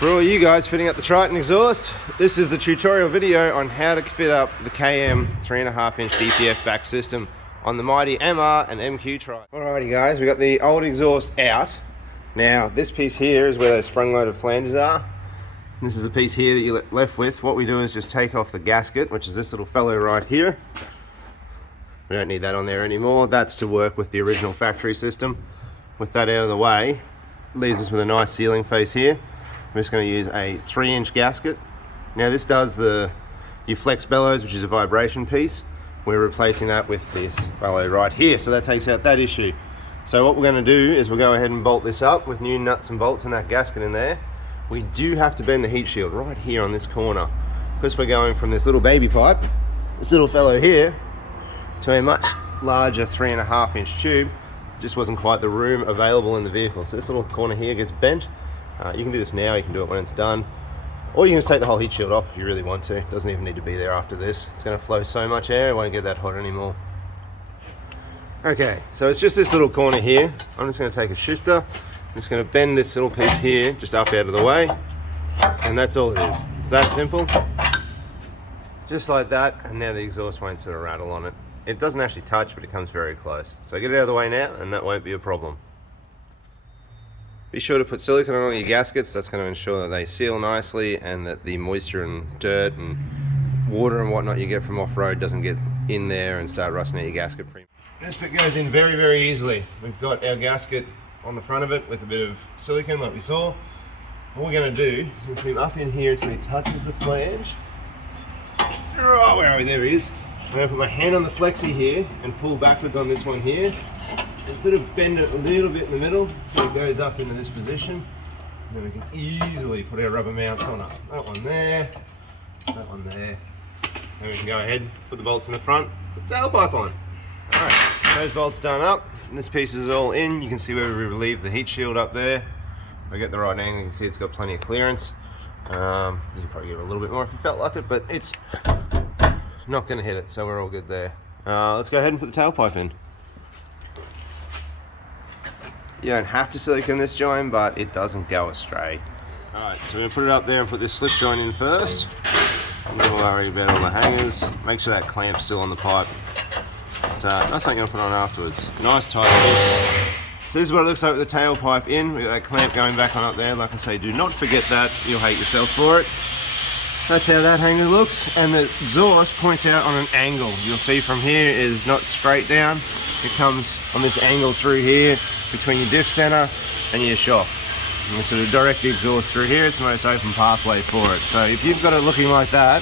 For all you guys fitting up the Triton exhaust, this is the tutorial video on how to fit up the KM 3.5-inch DPF back system on the mighty MR and MQ Triton. Alrighty guys, we got the old exhaust out. Now this piece here is where those sprung-loaded flanges are. This is the piece here that you're left with. What we do is just take off the gasket, which is this little fellow right here. We don't need that on there anymore. That's to work with the original factory system. With that out of the way, it leaves us with a nice sealing face here. I'm just going to use a 3-inch gasket. Now this does your flex bellows, which is a vibration piece. We're replacing that with this bellow right here, so that takes out that issue. So what we're going to do is we'll go ahead and bolt this up with new nuts and bolts and that gasket in there. We do have to bend the heat shield right here on this corner, because we're going from this little baby pipe, this little fellow here, to a much larger 3.5-inch tube. Just wasn't quite the room available in the vehicle. So this little corner here gets bent. You can do this now, you can do it when it's done. Or you can just take the whole heat shield off if you really want to. It doesn't even need to be there after this. It's going to flow so much air, it won't get that hot anymore. Okay, so it's just this little corner here. I'm just going to take a shifter. I'm just going to bend this little piece here just up out of the way. And that's all it is. It's that simple. Just like that, and now the exhaust won't sort of rattle on it. It doesn't actually touch, but it comes very close. So get it out of the way now, and that won't be a problem. Be sure to put silicone on all your gaskets. That's going to ensure that they seal nicely and that the moisture and dirt and water and whatnot you get from off-road doesn't get in there and start rusting out your gasket. This bit goes in very, very easily. We've got our gasket on the front of it with a bit of silicone like we saw. What we're going to do is we'll keep up in here until he touches the flange. Oh, where are we? There he is. I'm going to put my hand on the flexi here and pull backwards on this one here. And sort of bend it a little bit in the middle so it goes up into this position. And then we can easily put our rubber mounts on it. That one there, that one there. And we can go ahead, put the bolts in the front, put the tailpipe on. Alright, those bolts done up, and this piece is all in. You can see where we relieve the heat shield up there. If I get the right angle, you can see it's got plenty of clearance. You can probably give it a little bit more if you felt like it, but it's not going to hit it, so we're all good there. Let's go ahead and put the tailpipe in. You don't have to silicone this joint, but it doesn't go astray. Alright, so we're going to put it up there and put this slip joint in first. I'm not worry about all the hangers. Make sure that clamp's still on the pipe. That's not going to put on afterwards. Nice tight fit. So this is what it looks like with the tailpipe in. We've got that clamp going back on up there. Like I say, do not forget that. You'll hate yourself for it. That's how that hanger looks. And the exhaust points out on an angle. You'll see from here is not straight down. It comes on this angle through here between your diff center and your shock. And we sort of direct the exhaust through here. It's the most open pathway for it. So if you've got it looking like that,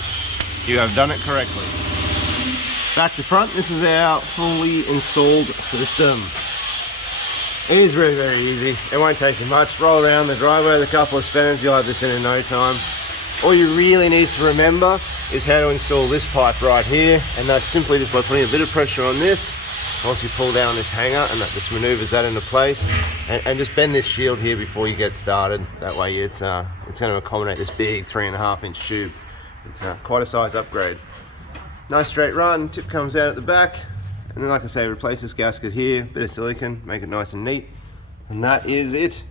you have done it correctly. Back to front, this is our fully installed system. It is very, very easy. It won't take you much. Roll around the driveway with a couple of spinners, you'll have this in no time. All you really need to remember is how to install this pipe right here, and that's simply just by putting a bit of pressure on this. Once you pull down this hanger, and that just maneuvers that into place, and just bend this shield here before you get started. That way it's going to accommodate this big 3.5-inch tube. It's quite a size upgrade. Nice straight run, tip comes out at the back, and then like I say, replace this gasket here, bit of silicone, make it nice and neat, and that is it.